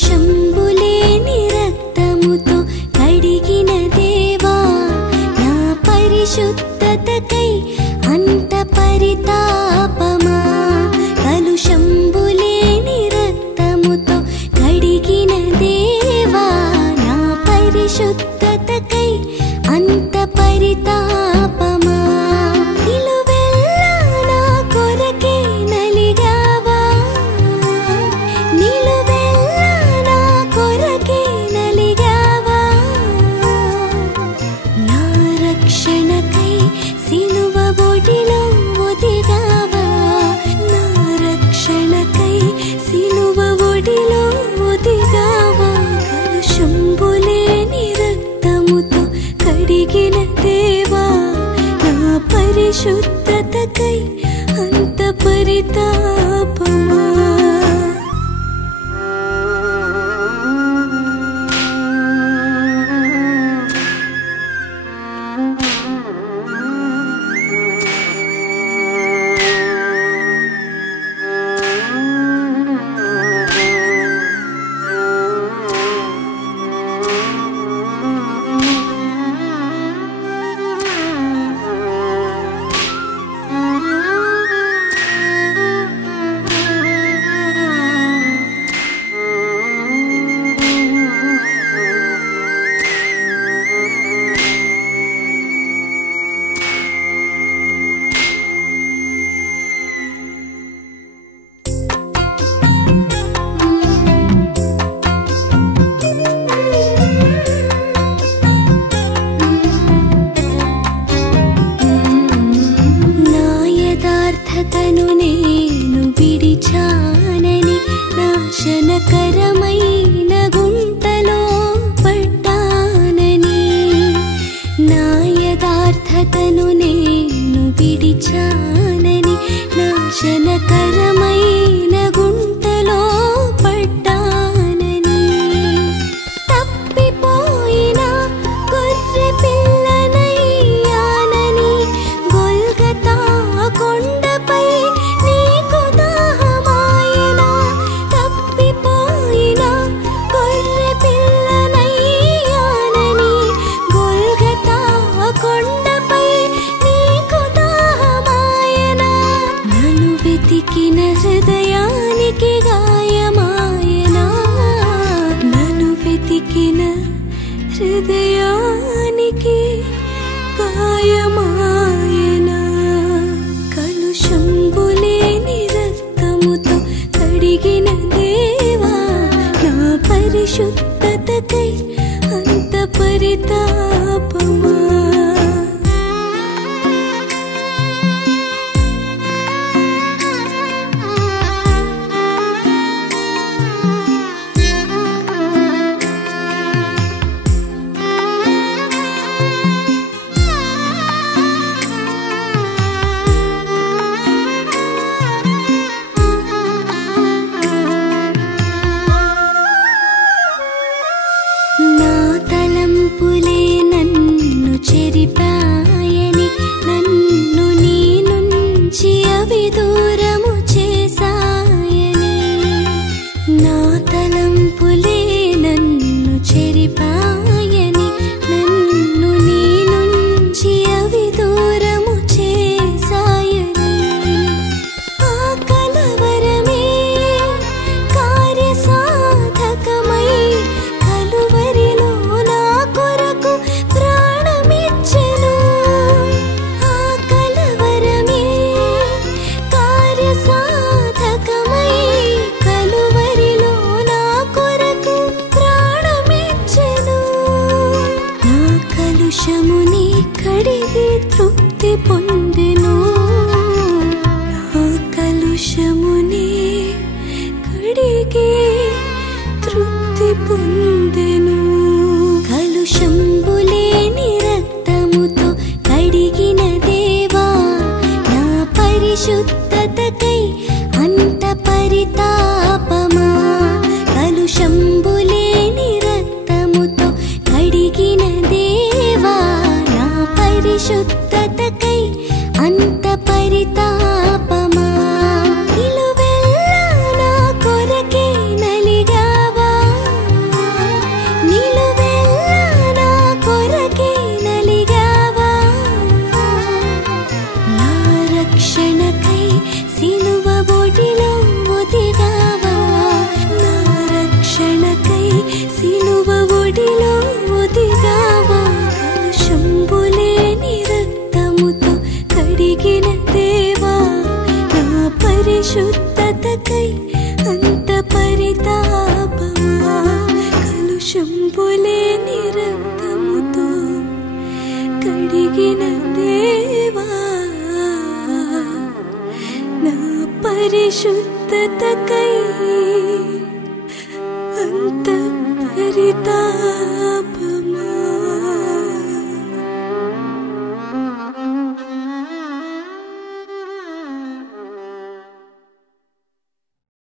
కలుషంబులేని రక్తముతో కడిగిన దేవా నా పరిశుద్ధతకై అంత పరితాపమా కలుషంబులేని రక్తముతో కడిగిన దేవా నా పరిశుద్ధతకై అంత పరితాపమా పరిశుద్ధతకై అంత పరితాపమా నేను విడిచానని నాశనకరమైన గుంటలో పడ్డానని నా యథార్థతను నేను విడిచానని నాశనకరమైన గుంటలో పడ్డానని తప్పిపోయిన గొర్రె పిల్లనయ్యానని గొల్గతా కొండపై నీకు దాహమాయన తప్పిపోయిన గొర్రె పిల్లనయ్యానని గొల్గతా కొండపై నీకు దాహమాయన నన్ను వెతికిన హృదయానికి గాయమాయన నన్ను వెతికిన హృదయానికి గాయమాయన కలుషంబులేని రక్తముతో కడిగిన దేవా నా పరిశుద్ధతకై అంత పరితాపమా తలంపులే నన్ను చెరిపాయని నన్ను నీ నుంచి అవి దూరము చేసాయని నా తలంపులే నన్ను చెరిపాయని నన్ను నీ నుంచి అవి దూరము చేసాయని ఆ కలవరమే కార్యసాధకమై కలువరిలో నా కొరకు ప్రాణమిచ్చెను ఆ కలవరమే కార్యసాధకమై కలువరిలో నా కొరకు ప్రాణమిచ్చెను నా కలుషముని కడిగి తృప్తి పొందెను నా కలుషముని కడిగి తృప్తి పొందెను కలుషంబులేని రక్తముతో కడిగిన దేవా నా పరిశుద్ధతకై అంత పరితాపమా కలుషంబులేని రక్తముతో కడిగిన దేవా నా పరిశుద్ధతకై అంత పరితాపమా నిలువెల్లా నా కొరకే నలిగావా ఒడిలో ఒదిగావా నా రక్షణకై సిలువ ఒడిలో ఒదిగావా కలుషంబులేని రక్తముతో కడిగిన దేవా నా పరిశుద్ధతకై అంత పరితాపమా కలుషంబులేని రక్తముతో కడిగిన దేవా నా పరిశుద్ధతకై అంత పరితాపమా.